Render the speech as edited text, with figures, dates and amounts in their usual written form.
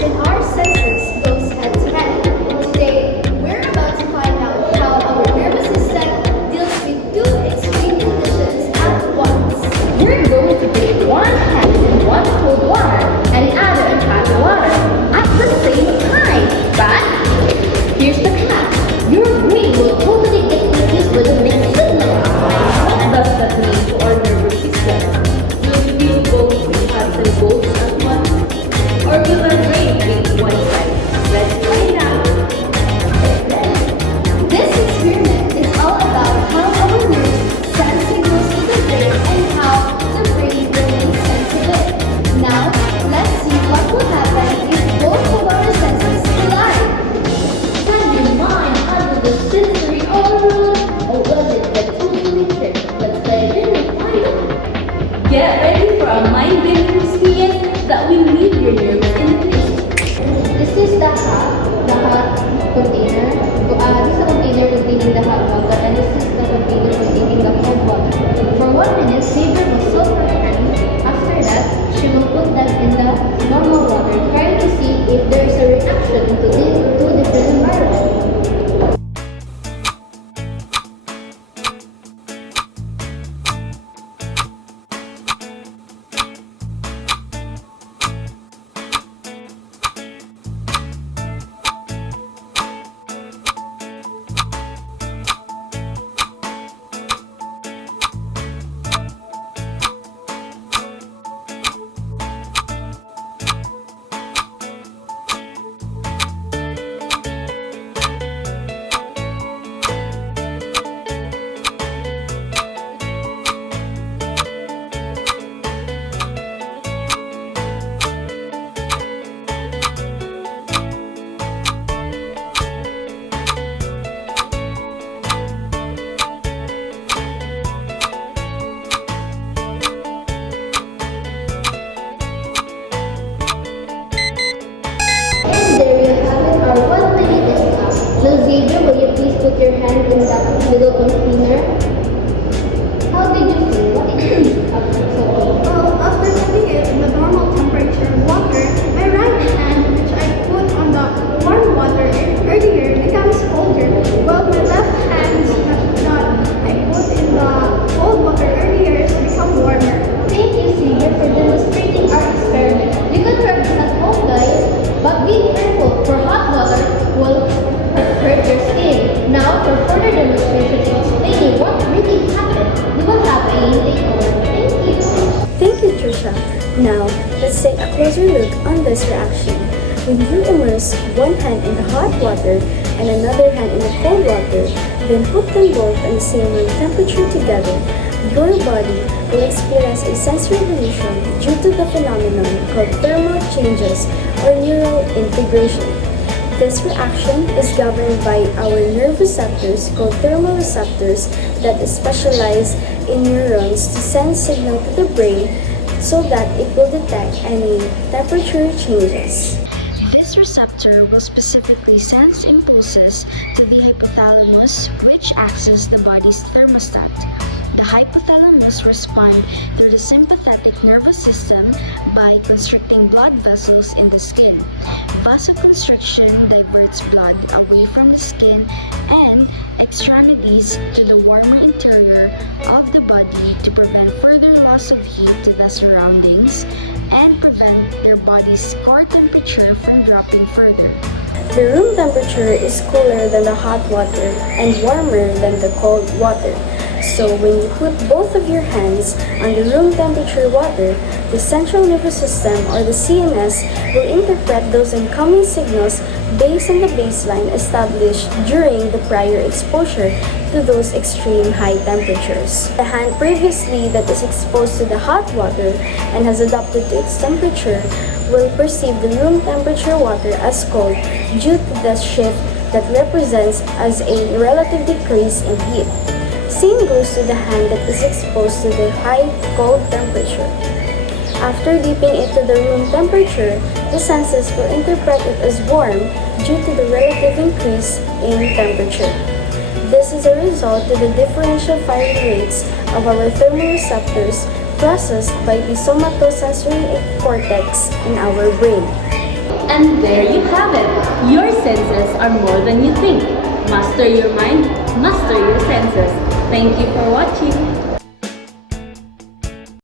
when our senses goes head to head. Today, we're about to find out how our nervous system deals with two extreme conditions at once. We're going to take one hand in one cold water and other in hot water at the same time. But here's the catch. Your brain will totally get confused with the mixed signal. What does that mean to our nervous system? Will we feel both hot and cold at once? Or will our brain take one side? Let's find out. This experiment is all about how our nerves send signals to the brain and how the brain will make sense of it. Now, let's see what will happen if both of our senses collide. Can your mind handle the sensory overload, or will it get totally tricked? Let's dive in and find out. Get ready for a mind-bending experience that will leave your nerves in place. This is the hot container. This is a container containing the hot water, and this is the container containing the cold water. For 1 minute, Xavier will soak her hand. After that, she will put them in the normal water, trying to see if there is a reaction into the two different environments. And there you have it, our 1 minute is up. Now Xavier, will you please put your hand in that little container? How did you feel? What did you feel after so cold? Well, after putting it in the normal temperature water, my right hand, which I put on the warm water earlier, becomes colder. While my left hand that I put in the cold water earlier has become warmer. Thank you, Xavier, for demonstrating our experiment. You can try this at home, guys, but be careful, for hot water will hurt your skin. Now, for further demonstration explaining what really happened, we will have AIENE take over. Thank you. Thank you, Trisha. Now, let's take a closer look on this reaction. When you immerse one hand in the hot water and another hand in the cold water, then put them both in the same room temperature together, your body will experience a sensory illusion due to the phenomenon called thermal changes or neural integration. This reaction is governed by our nerve receptors called thermoreceptors that is specialized in neurons to send signal to the brain so that it will detect any temperature changes. This receptor will specifically send impulses to the hypothalamus, which acts as the body's thermostat. The hypothalamus responds through the sympathetic nervous system by constricting blood vessels in the skin. Vasoconstriction diverts blood away from the skin and extremities to the warmer interior of the body to prevent further loss of heat to the surroundings and prevent their body's core temperature from dropping further. The room temperature is cooler than the hot water and warmer than the cold water. So when you put both of your hands on the room temperature water, the central nervous system or the CNS will interpret those incoming signals based on the baseline established during the prior exposure to those extreme high temperatures. The hand previously that is exposed to the hot water and has adapted to its temperature will perceive the room temperature water as cold due to the shift that represents as a relative decrease in heat. Same goes to the hand that is exposed to the high cold temperature. After dipping into the room temperature, the senses will interpret it as warm due to the relative increase in temperature. This is a result to the differential firing rates of our thermoreceptors processed by the somatosensory cortex in our brain. And there you have it. Your senses are more than you think. Master your mind, master your senses. Thank you for watching.